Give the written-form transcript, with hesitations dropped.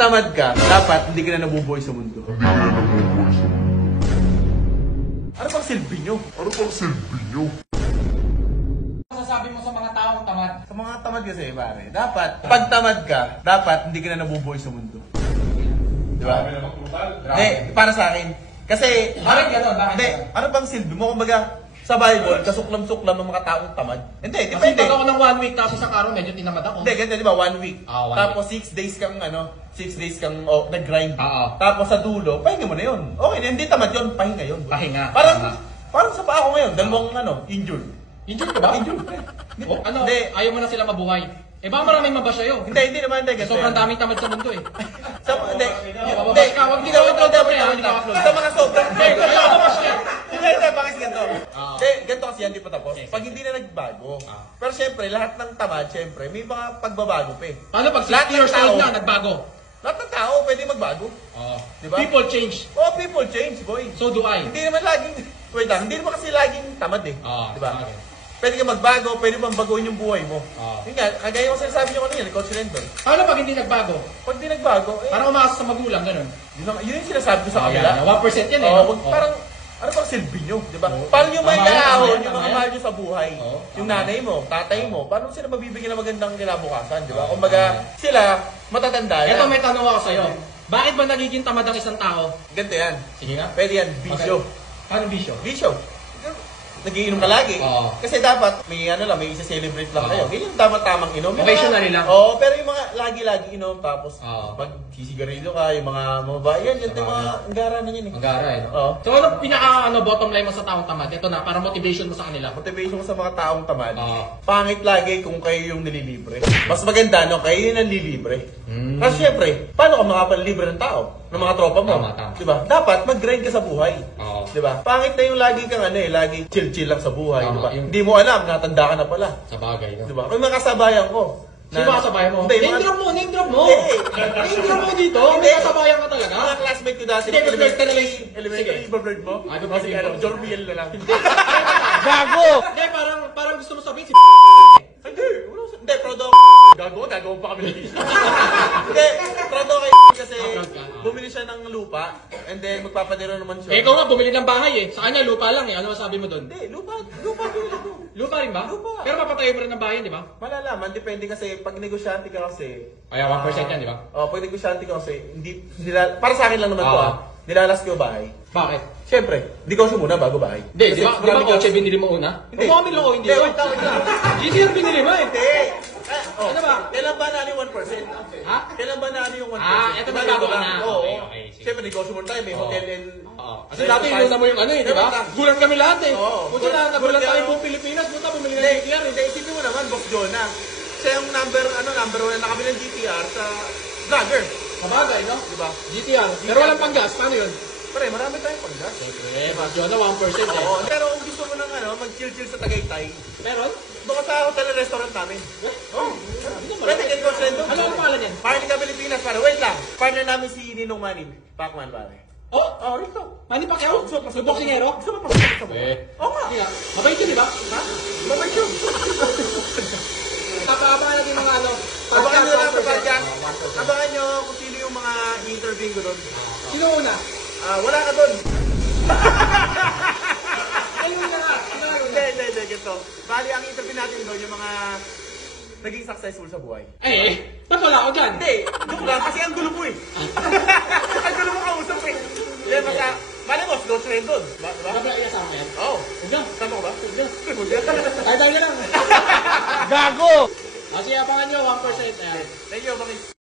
Tamad ka, dapat hindi ka na nabubuhay sa mundo. Ano bang silbi nyo? Masasabi mo sa mga taong tamad? Sa mga tamad kasi, pare, dapat, pag tamad ka, dapat hindi ka na nabubuhay sa mundo. Diba? Hindi, para sa akin. Kasi, Bakit gano'n? Bakit hindi, gano'n? ano bang silbi mo? Kumbaga, sa Bible, kasuklam-suklam ng mga taong tamad. Hindi, Kasi depende. pag ako ng 1 week tapos isang araw, medyo tinamad ako. Hindi, ganito, di ba? 1 week. Ah, 1 Tapos 6 days kang, 6 days kang nag-grind. Oo. Tapos sa dulo, pahinga mo na yun. Okay, hindi tamad yun, pahinga yun. Pahinga. Parang sa pa ako ngayon, dalawang injured. Injured ka ba? Injured. O, ano, Hindi. ayaw mo na sila mabuhay. Eh baka maraming mabash sa'yo. Hindi naman, hindi. ganito Sobrang yan. daming tamad sa mundo eh. Hindi. Mababash ka, wag ginawa ito, Sa mga sobrang. Ayaw mababash ka. Hindi, bakit ganito? Ah. Hindi, ganito kasi yan, di pa tapos. Okay. Pag hindi na nagbago. Ah. Pero syempre, lahat ng tamad, syempre, may mga pagbabago pa eh. Paano pag Lahat 60 ng years old tao. na, nagbago? Lahat ng tao, pwede magbago. Oo. Diba? People change. Oh, people change, boy. So do I. Hindi naman laging, wait lang, hindi naman kasi laging tamad eh. Ah, Di ba? okay. Pwede ka magbago, pwede bang baguhin yung buhay mo. Ah. Yun nga, kagaya yung sinasabi niyo kanina, ni Coach Rendon. Paano pag hindi nagbago? Pag di nagbago, Parang umaasa sa magulang, ganun. yun yung sinasabi ko sa kanila. Ayan, 1% yan eh. Oh, no? parang, ano bang silbi nyo, di ba? Oo. Parang yung may Tama yan, kaahon, tama yan, yung tama mga yan. mahal nyo sa buhay. Oo, Yung tama nanay mo, tatay mo, paano sila mabibigyan ng magandang kinabukasan, di ba? Oo, Kumbaga, tama. sila, matatanda Ito yan. may tanong ako sa'yo. Bakit ba nagiging tamad ang isang tao? Ganito yan. Sige nga. Pwede yan, bisyo. Paano bisyo? Bisyo. Nagiinom ka lagi. Oo. Kasi dapat, may may isa-celebrate lang Oo. kayo. Ganyan yung tama-tamang inom. Yung Occasionally mga- lang. Oo, pero yung mga lagi-lagi inom, tapos Oo. pag sisigarilyo ka, yung mga mababae, yan yung mga anggara na yun eh. Ang gara eh, no? Oo. So ano bottom line mo sa taong tamad? Ito na, para motivation mo sa kanila. Motivation ko sa mga taong tamad. Oo. Pangit lagi kung kayo yung nililibre. Mas maganda no, kayo yung nalilibre. Mm. Kasi syempre, paano ka makapalilibre ng tao? Ng mga tropa mo? Tama. Diba? Dapat mag-grind ka sa buhay. Oo. Diba? Pangit na yung lagi kang lagi chill-chill lang sa buhay. Tama, Diba? yung- Hindi mo alam, natanda ka na pala. Sa bagay, no? Diba? Kung mga kasabayan ko. Sino ba kasabayan mo? Hindi, Name mga, drop mo! Name drop mo! Hindi. Name drop mo dito! Hindi. May kasabayan ka talaga! mga classmate ko dati. Hindi, ng elementary. elementary, Sige. iba-blurred mo? Ay, O, iba-blurred sige, mo. Jormiel na lang. Gago! Hindi, parang gusto mo sabihin si Hindi, wala sa... Hindi, proud ako. Gagawa pa kami ng list. Hindi, proud ako kay kasi proud ka. bumili siya ng lupa and then magpapadero naman siya. Eh, ikaw nga, bumili ng bahay eh. Sa kanya, lupa lang eh. Ano masabi mo doon? Hindi, lupa bumili ko. Lupa rin ba? Lupa. Pero papatayo mo rin ng bahay, di ba? Malalaman, depende kasi pag negosyante ka kasi. Kaya 1% yan, di ba? Pag negosyante ka kasi, para sa akin lang naman to Ah. nilalas ko yung bahay. Bakit? Siyempre, di ko muna bago bahay. Hindi, di Kasi ba marami ka- kotse binili mo una? Hindi. Huwag mo kami loko, hindi. Hindi, wait lang. GT yung binili mo eh. Hindi. Ano ba? Kailan ba nalo yung 1%? Ha? Kailan ba nalo yung 1%? Ah, eto Diba, nagbago diba? ka na. Oo. Okay, sige. Siyempre, negosyo mo tayo, may Oo. hotel and... Oo. Kasi dati inuna mo yung ano eh, di ba? Gulat kami lahat eh. Oo. Puto na, nagulat Gulat tayo tayo. buong Pilipinas. Puta, bumili ng Hindi, GTR eh. hindi, isipin mo naman, Boss Jonah. Siya yung number 1 na nakabili ng GTR sa vlogger. Mabagay, no? Di ba? GTR. Pero walang panggas, paano yun? Pre, marami tayong panggas. Eh, Jonah 1% eh. Oo. Pero kung gusto mo ng mag-chill-chill sa Tagaytay, Meron? doon ka sa hotel and restaurant namin. Oh. Pwede ka ikaw sendo. Ano ang pangalan yan? Partner ka Pilipinas, pare. Wait lang. Partner namin si Ninong Manin. Pacman, pare. Oh, Oh, rito. Manny Pacquiao? Gusto mo Yung boksingero? Gusto mo pasok sa buhay? Eh. Oo nga. Hindi nga. Mabait yun, di ba? Ha? Babay yun. Abangan natin mga ano. Abangan nyo lang sa 1%. podcast. Oh, 1%. Abangan nyo kung sino yung mga interview ko doon. Sino una? Wala ka doon. Ayun na nga. Sino nga una? Hindi, ganito. Bali, ang interview natin doon, yung mga naging successful sa buhay. Eh, ba't wala ako dyan? Hindi, joke lang, kasi ang gulo mo eh. Ang gulo mo kausap eh. Hindi, basta, bali mo, slow trend doon. Diba? Bakit iya sa akin? Oo. Huwag na. Sama ko ba? Huwag na. Huwag yan. Tayo na lang. Gago! Kasi abangan nyo, 1%. Ayan. Thank you, Bakit.